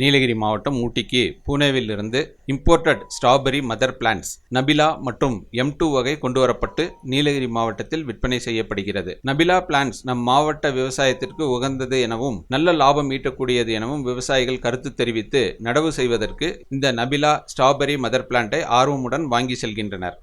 நீலகிரி மாவட்டம் ஊட்டிக்கு புனேவிலிருந்து imported strawberry mother plants Nabila மற்றும் எம் டூ வகை கொண்டு வரப்பட்டு நீலகிரி மாவட்டத்தில் விற்பனை செய்யப்படுகிறது. நபிலா பிளான்ட்ஸ் நம் மாவட்ட விவசாயத்திற்கு உகந்தது எனவும் நல்ல லாபம் ஈட்டக்கூடியது எனவும் விவசாயிகள் கருத்து தெரிவித்து நடவு செய்வதற்கு இந்த நபிலா ஸ்ட்ராபெரி மதர் பிளான்ட்டை ஆர்வமுடன் வாங்கி செல்கின்றனர்.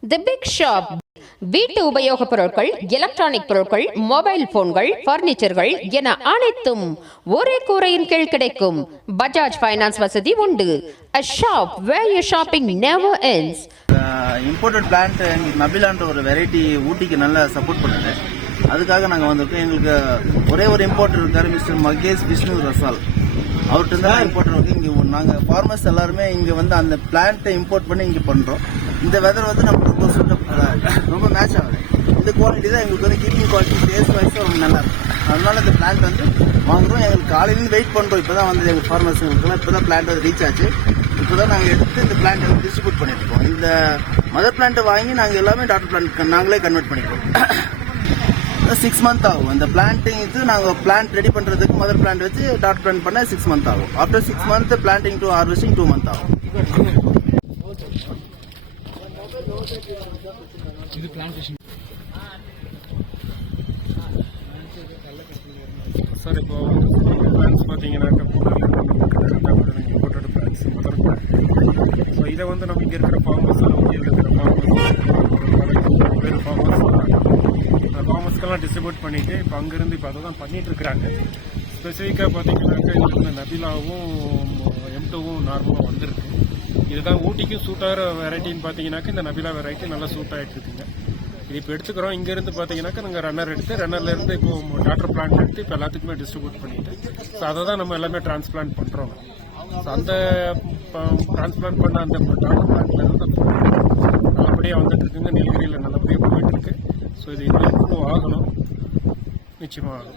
தி பிக் ஷாப் வீட்டு உபயோகப் பொருட்கள் எலக்ட்ரானிக் பொருட்கள் மொபைல் போன்கள் பர்னிச்சர்கள் என அனைத்தும் ஒரே கூரையின் கீழ் கிடைக்கும். பஜாஜ் ஃபைனான்ஸ் வசதி உண்டு. A shop where your shopping never ends. Imported plant எங்களுக்கு நபிலான்ற ஒரு வெரைட்டி ஊட்டிக்கு நல்லா சப்போர்ட் பண்ணுது. அதுக்காக நாங்கள் வந்திருக்கோம். எங்களுக்கு ஒரே ஒரு இம்போர்ட்டர் இருக்காரு மிஸ்டர் மகேஷ் விஷ்ணு ரசால். அவர்கிட்ட தான் இம்போர்ட்டர் இருக்கு. இங்கே நாங்கள் ஃபார்மர்ஸ் எல்லாருமே இங்கே வந்து அந்த பிளான்ட்டை இம்போர்ட் பண்ணி இங்கே பண்ணுறோம் இந்த வெதர் வந்து நமக்கு ரொம்ப suitable, ரொம்ப மேட்ச் ஆகுது. இந்த குவாலிட்டி தான் எங்களுக்கு வந்து கீப்பிங் குவாலிட்டி டேஸ்ட் வைஸ் ரொம்ப நல்லா இருக்கும். அதனால இந்த பிளான்ட் வந்து வாங்குறோம். எங்களுக்கு காலையிலேருந்து வெயிட் பண்ணுறோம் இப்போ தான் வந்து எங்கள் ஃபார்மர்ஸுங்களுக்குலாம் இப்போ தான் பிளான்ட் வந்து ரீச் ஆச்சு. இப்போ தான் நாங்கள் எடுத்து இந்த பிளான்ட் வந்து டிஸ்ட்ரிபியூட் பண்ணியிருக்கோம் இந்த மதர் பிளான்ட்டை வாங்கி நாங்கள் எல்லாமே டாக்டர் பிளான்ட் நாங்களே கன்வெர்ட் பண்ணிக்கிறோம். சிக்ஸ் மந்த் ஆகும். இந்த பிளான்டிங் இது நாங்கள் பிளான்ட் ரெடி பண்ணுறதுக்கு மதர் பிளான்ட் வச்சு டாட் பிளான்ட் பண்ண சிக்ஸ் மந்த் ஆகும். After six month planting to harvesting two month ஆகும். சார் இப்போ பிளான்ஸ் பார்த்தீங்கன்னாக்கா இம்போர்ட்டட் பிளான்ஸ் முதல் ஸோ இதை வந்து நம்ம இங்கே இருக்கிற ஃபார்மர்ஸ் இங்கே இருக்கிற ஃபார்மர்ஸ் வேறு ஃபார்மர்ஸ் அந்த ஃபார்மர்ஸ்க்கெல்லாம் டிஸ்ட்ரிபியூட் பண்ணிவிட்டு இப்போ அங்கேருந்து இப்போ அதை தான் பண்ணிட்டு இருக்கிறாங்க. ஸ்பெசிஃபிக்காக பார்த்தீங்கன்னாக்கா இது வந்து நபிலாவும் எம் டூவும் நார்மலாக வந்திருக்கு. இதுதான் ஊட்டிக்கும் சூட் ஆகிற வெரைட்டின்னு பார்த்தீங்கன்னாக்கா இந்த நபிலா வெரைட்டி நல்லா சூட் ஆகிட்டு இருக்குங்க இது இப்போ எடுத்துக்கிறோம். இங்கேருந்து பார்த்தீங்கன்னாக்கா நாங்கள் ரன்னர் எடுத்து ரன்னர்லேருந்து இப்போ டாக்டர் பிளான்ட் எடுத்து இப்போ எல்லாத்துக்குமே டிஸ்ட்ரிபியூட் பண்ணிட்டு ஸோ அதை தான் நம்ம எல்லாமே டிரான்ஸ்பிளான்ட் பண்ணுறோம் ஸோ அந்த டிரான்ஸ்பிளான்ட் பண்ண அந்த டாக்டர் பிளான்ட்லேருந்து நல்லபடியாக வந்துட்டு இருக்குங்க நீலகிரியில் நல்லபடியாக போயிட்டு இருக்கு ஸோ இது இன்னும் ஆகணும். நிச்சயமாக ஆகும்